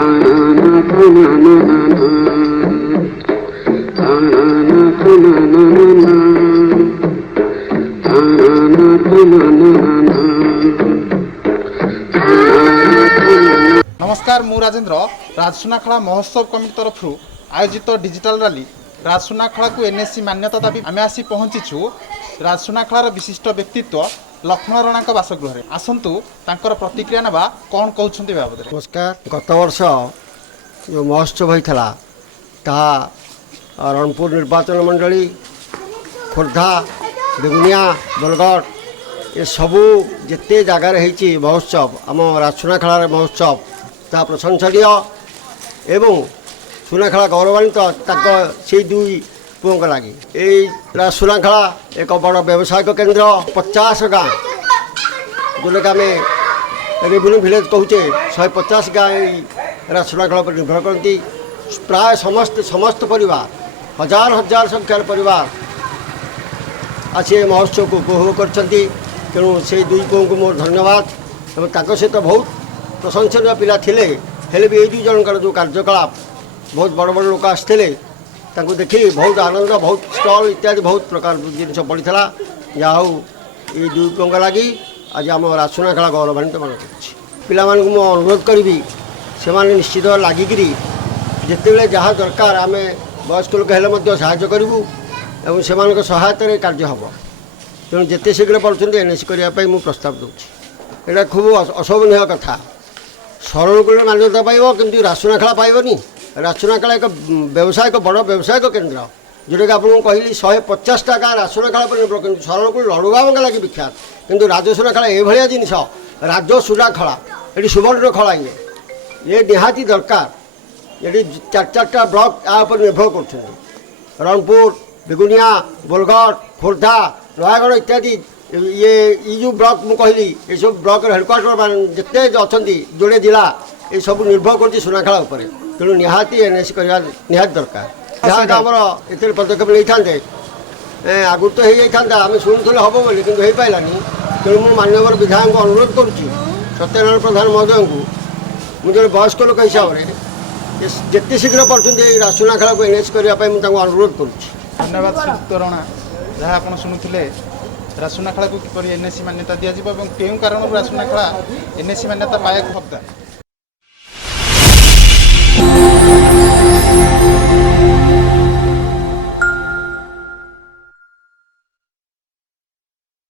नमस्कार मु राजेंद्र राजसुनाखेला महोत्सव कमिटी तरफ आयोजित डिजिटल रैली राजसुनाखेला को एनएससी मान्यता दाबी आम आसी पहुंचीछु राजसुनाखेलार विशिष्ट व्यक्तित्व लक्ष्मण राणा बासगृह आसतु तांकर प्रतिक्रिया ना कौन कहते बाबद। नमस्कार। गत वर्ष जो महोत्सव होता रणपुर निर्वाचन मंडली खोर्धा बेगुनिया बरगढ़ ये सबू जिते जगार होती महोत्सव आम राजसुनाखेलार महोत्सव ता प्रशंसनीय एवं सुनाखेला गौरवान्वित से दुई पुओं लगी यही सुनाखेला एक बड़ व्यावसायिक केन्द्र 50 गाँ जोटा आम रेवेन्यू विलेज कहचे 150 गाँ सुनाखेला पर निर्भर करती प्राय समस्त परिवार हजार हजार संख्यार परिवार आसी महोत्सव को उपभोग करछंती। तेणु से दुई पुओं को मोर धन्यवाद एवं सहित बहुत प्रशंसनीय पिला थिले हेले भी दुई जनकर जो कार्यकलाप बहुत बड़ बड़ लोक आसते देखी बहुत आनंद बहुत स्टल इत्यादि बहुत प्रकार जिन पड़ा जहाँ ये दुई पुओं लगी आज आम राजसुनाखेला गौरवान्वित मन कर अनुरोध करी से निश्चित लगिकी जिते जहाँ दरकार आम वयस्क लोक हेल्ले साहाय्य करूँ एवं से सहायतार कार्य हम तेणु जिते शीघ्र पार्टी एनएससी करने मुझे प्रस्ताव दूसरी यहाँ खूब अशोभनीय कथा शरणकूल मान्यता पाइब कि राजसुनाखेला पाइबनी। राजसुनाखेला एक व्यावसायिक बड़ व्यावसायिक केन्द्र जोटा कि आपको कहली 150 गाँ राजसुनाखेला पर निर्भर कर शरणकूल लड़ुगाँव लगे विख्यात किंतु राजसुनाखेला ये जिनस राजसुनाखेला ये सुवर्ण खला ये निहाती दरकार ये 4 ब्लॉक यापर निर्भर कर रणपुर बेगुनिया बरगढ़ खोर्धा नयागढ़ इत्यादि ये जो ब्लॉक मुझे कहली ये सब ब्लॉक हेडक्वार्टर जिते अच्छा जोड़े जिला ये सब निर्भर कर सुनाखेला उपर तेणु निहाती एनएससी करवा निहाती दरकार जहाँ आमर ये पदक्षेप नहीं था आगु तो हो जाता आम शुणुल हम बोली कि हो पारानी तेणु मुझे माननीय विधायक को अनुरोध करुँची सत्यनारायण प्रधान महोदय को मुझे वयस्क लोक हिसाब से जिते शीघ्र पार्टी राजसुनाखेला को एनएससी करने अनुरोध करुँची। धन्यवाद श्रीयुक्त राणा जहाँ आप शुणुले राजसुनाखेला को किपर एनएससी मान्यता दिज्व क्यों कारण राजसुनाखेला एनएससी मान्यता पाया हकदार।